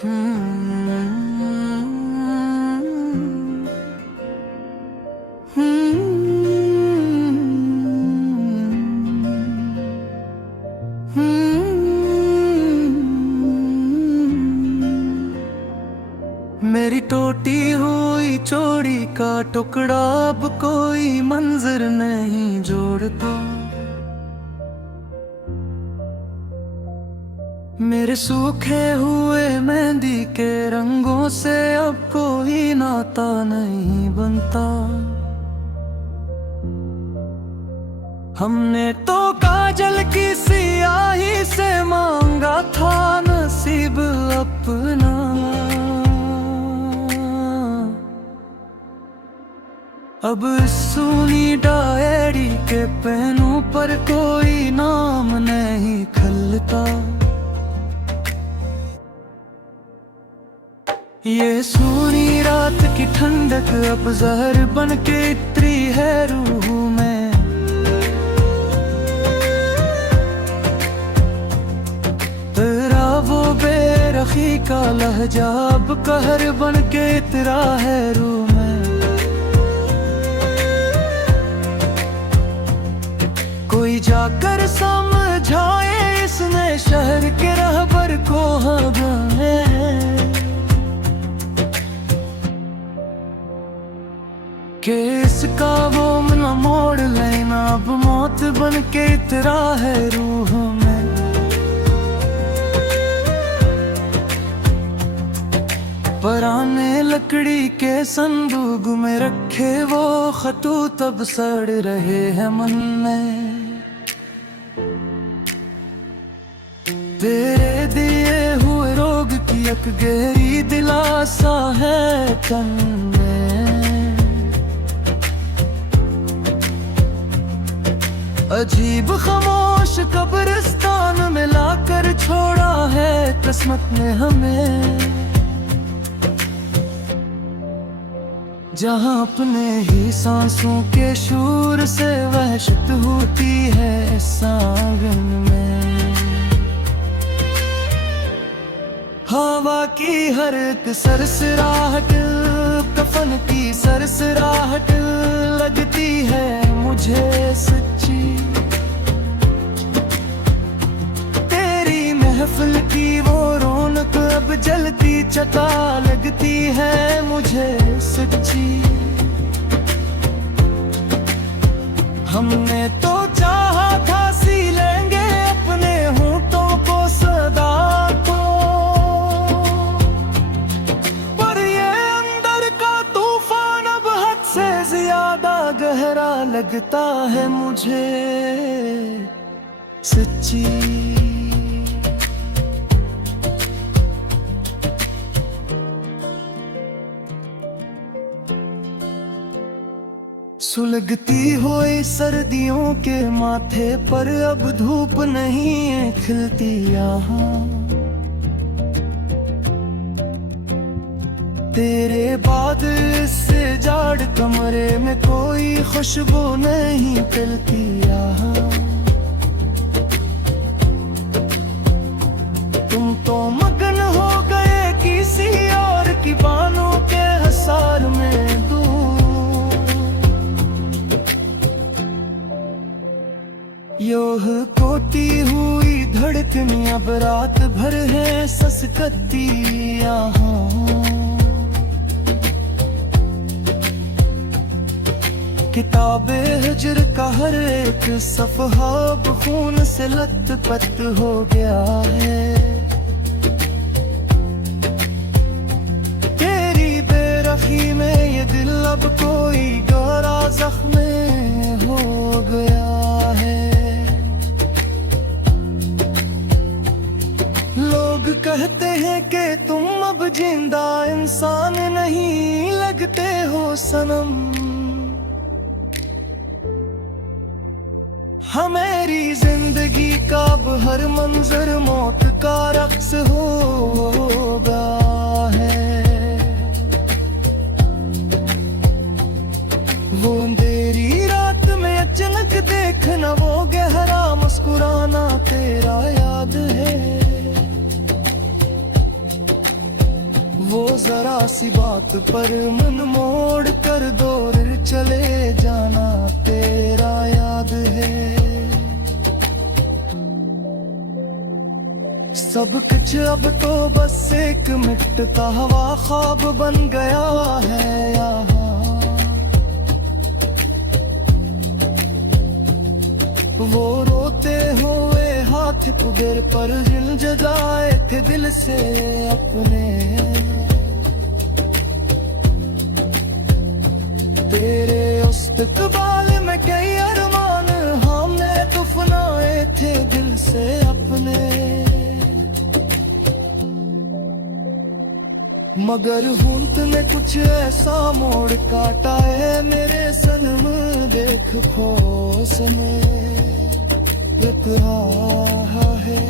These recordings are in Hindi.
मेरी टूटी हुई चोरी का टुकड़ा अब कोई मंजर नहीं जोड़ता। मेरे सूखे हुए मेहंदी के रंगों से अब कोई नाता नहीं बनता। हमने तो काजल की सियाही से मांगा था नसीब अपना। अब सुनी डायरी के पेनों पर कोई नाम नहीं खलता। ये सूनी रात की ठंडक अब जहर बन के इतरी है रूह में। तेरा वो बेरखी का लहजा अब कहर बन के इतरा है रूह में। कोई जाकर समझाए इसने शहर के रहबर को हमें कि इसका वो न मोड़ लेना अब मौत बन के इतरा है रूह में। पुराने लकड़ी के संदूक में रखे वो खतूत अब सड़ रहे हैं मन में। तेरे दिए हुए रोग की एक गहरी दिलासा है तन में। अजीब खामोश कब्रिस्तान में लाकर छोड़ा है किस्मत ने हमें। जहाँ अपने ही सांसों के शूर से वहशत होती है इस आंगन में। हवा की हर एक सरसराहट कफन की सरसराहट लगती है मुझे सच्ची। तेरी महफिल की वो रौनक अब जलती चता लगती है मुझे सच्ची। हमने तो चाहा था सी लेंगे अपने होंठों को सदा को, पर ये अंदर का तूफान अब हद से ज्यादा गहरा लगता है मुझे सच्ची। सुलगती हुई सर्दियों के माथे पर अब धूप नहीं है खिलती यहाँ। तेरे बाद इससे जाड़ कमरे में कोई खुशबू नहीं खिलती यहाँ। तुम तो मगन हो गए किसी और की बानों के हसार में दूर। योह कोटी हुई धड़कन अब रात भर है ससकती यहाँ। किताबे हिज्र का हर एक सफ़हा अब खून से लथपथ हो गया है। तेरी बेरखी में ये दिल अब कोई गहरा जख्म हो गया है। लोग कहते हैं कि तुम अब जिंदा इंसान नहीं लगते हो सनम। हमारी जिंदगी का अब हर मंजर मौत का रक्स होगा है। वो अंधेरी रात में अचानक देखना वो गहरा मुस्कुराना तेरा याद है। सी बात पर मन मोड़ कर दूर चले जाना तेरा याद है। सब कुछ अब तो बस एक मिटता हुआ ख्वाब बन गया है यहाँ। वो रोते हुए हाथ कुबेर पर जलाए थे दिल से अपने। तेरे इस्तकबाल में कई अरमान हमने तूफानाए थे दिल से अपने। मगर हुंत ने कुछ ऐसा मोड़ काटा है मेरे सनम देख खोस में रहा है।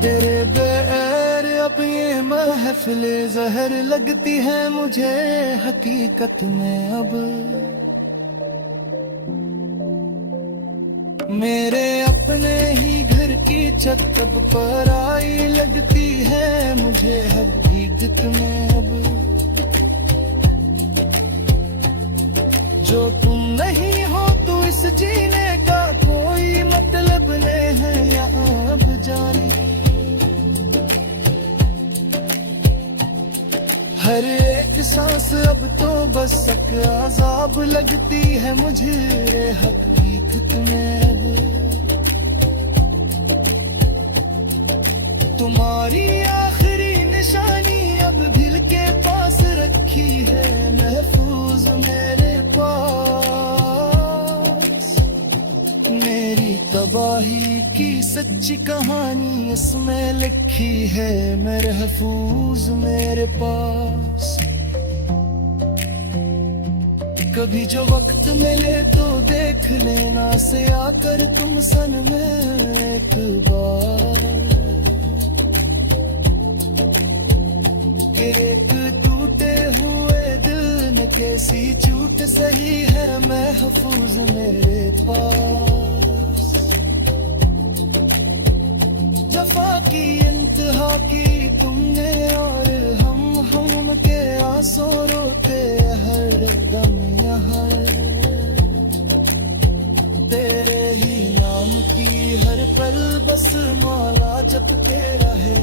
तेरे बैर अब ये महफिले जहर लगती है मुझे हकीकत में अब। मेरे अपने ही घर की छत अब पराई लगती है मुझे हकीकत में अब। जो तुम नहीं हो तो इस जीने का कोई मतलब नहीं है या अब जानी। हर एक सांस अब तो बस एक अजाब लगती है मुझे हकीकत में अब। तुम्हारी आखिरी निशानी अब दिल के पास रखी है महफूज मेरे पास। मेरी तबाही की सच्ची कहानी इसमें लिखी है महफूज मेरे पास। कभी जो वक्त मिले तो देख लेना से आकर तुम सन में एक बार। एक टूटे हुए दिल न कैसी चूट सही है महफूज मेरे पास। जफा की इंतहा की तुमने और हम के आंसू रोते हर दम यहाँ। तेरे ही नाम की हर पल बस मौला जपते रहे।